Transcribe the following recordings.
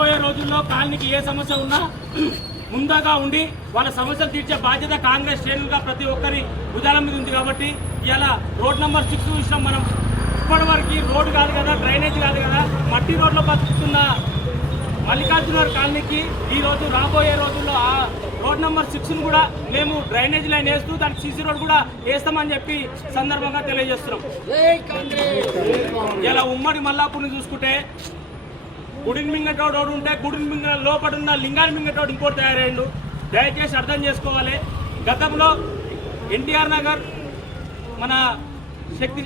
రాబోయే రోజుల్లో కాలనీకి ఏ సమస్య ఉన్నా ముందుగా ఉండి వాళ్ళ సమస్యలు తీర్చే బాధ్యత కాంగ్రెస్ శ్రేణులుగా ప్రతి ఒక్కరి భుజాల మీద ఉంది. కాబట్టి ఇలా రోడ్ నెంబర్ 6 విషయం మనం ఇప్పటివరకు రోడ్డు కాదు కదా, డ్రైనేజ్ కాదు కదా, మట్టి రోడ్లో బతుకుతున్న మల్లికార్జున కాలనీకి ఈరోజు రాబోయే రోజుల్లో ఆ రోడ్ నెంబర్ 6ను కూడా మేము డ్రైనేజ్ లైన్ వేస్తూ దానికి సీసీ రోడ్ కూడా వేస్తామని చెప్పి సందర్భంగా తెలియజేస్తున్నాం. ఇలా ఉమ్మడి మల్లాపూర్ని చూసుకుంటే గుడిని మింగటోడు ఉంటే గుడిని మింగ లోపల ఉన్న లింగాన్ని మింగటోడు ఇంకోటి తయారయ్యిండు. దయచేసి అర్థం చేసుకోవాలి. గతంలో ఎన్టీఆర్ నగర్ మన శక్తి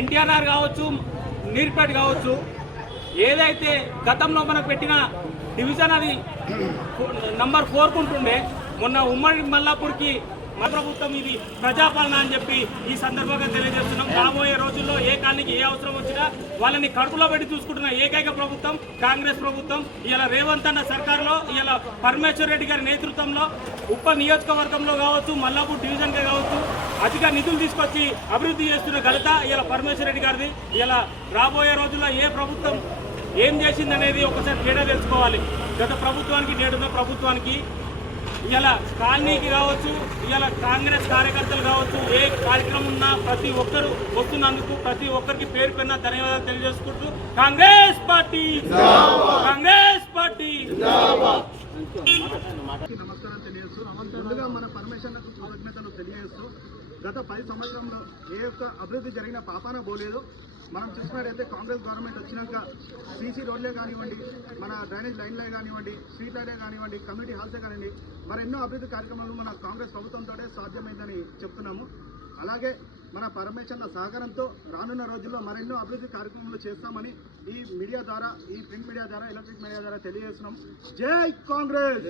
ఎన్టీఆర్ నగర్ కావచ్చు, నీర్పేట కావచ్చు, ఏదైతే గతంలో మనకు పెట్టిన డివిజన్ అది నంబర్ 4 ఉంటుండే, మొన్న ఉమ్మడి మల్లాపూర్కి మన ప్రభుత్వం ఇది ప్రజాపాలన అని చెప్పి ఈ సందర్భంగా తెలియజేస్తున్నాం. రాబోయే రోజుల్లో ఏ కాలనీకి ఏ అవసరం వచ్చినా వాళ్ళని కడుపులో పెట్టి చూసుకుంటున్న ఏకైక ప్రభుత్వం కాంగ్రెస్ ప్రభుత్వం. ఇలా రేవంత్ అన్న సర్కార్లో ఇలా పరమేశ్వర్ రెడ్డి గారి నేతృత్వంలో ఉప్ప నియోజకవర్గంలో కావచ్చు, మల్లాపూర్ డివిజన్గా కావచ్చు అధిక నిధులు తీసుకొచ్చి అభివృద్ధి చేస్తున్న ఘనత ఇలా పరమేశ్వర్ రెడ్డి గారిది. ఇలా రాబోయే రోజుల్లో ఏ ప్రభుత్వం ఏం చేసిందనేది ఒకసారి తేడా తెలుసుకోవాలి. గత ప్రభుత్వానికి నేడున్న ప్రభుత్వానికి ఇలా కాలనీకి కావచ్చు, ఇలా కాంగ్రెస్ కార్యకర్తలు కావచ్చు, ఏ కార్యక్రమం ఉన్నా ప్రతి ఒక్కరు వస్తున్నందుకు ప్రతి ఒక్కరికి పేరు పెన్న ధన్యవాదాలు తెలియజేసుకుంటూ కాంగ్రెస్ పార్టీ కాంగ్రెస్ పార్టీ నమస్కారం తెలియజేస్తూ ముందుగా మన పరమేశ్వరులకు కృతజ్ఞతలు తెలియజేస్తూ గత 10 సంవత్సరంలో ఏ యొక్క అభివృద్ధి జరిగిన పాపాన పోలేదు. మనం చూసినట్టయితే కాంగ్రెస్ గవర్నమెంట్ వచ్చినాక సీసీ రోడ్లే కానివ్వండి, మన డ్రైనేజ్ లైన్లే కానివ్వండి, స్ట్రీట్ లైనే కానివ్వండి, కమ్యూనిటీ హాల్సే కానివ్వండి, మరెన్నో అభివృద్ధి కార్యక్రమాలు మన కాంగ్రెస్ ప్రభుత్వంతో సాధ్యమైందని చెప్తున్నాము. అలాగే మన పరమేశ్వర సహకారంతో రానున్న రోజుల్లో మరెన్నో అభివృద్ధి కార్యక్రమాలు చేస్తామని ఈ మీడియా ద్వారా, ఈ ప్రింట్ మీడియా ద్వారా, ఎలక్ట్రిక్ మీడియా ద్వారా తెలియజేస్తున్నాం. జై కాంగ్రెస్.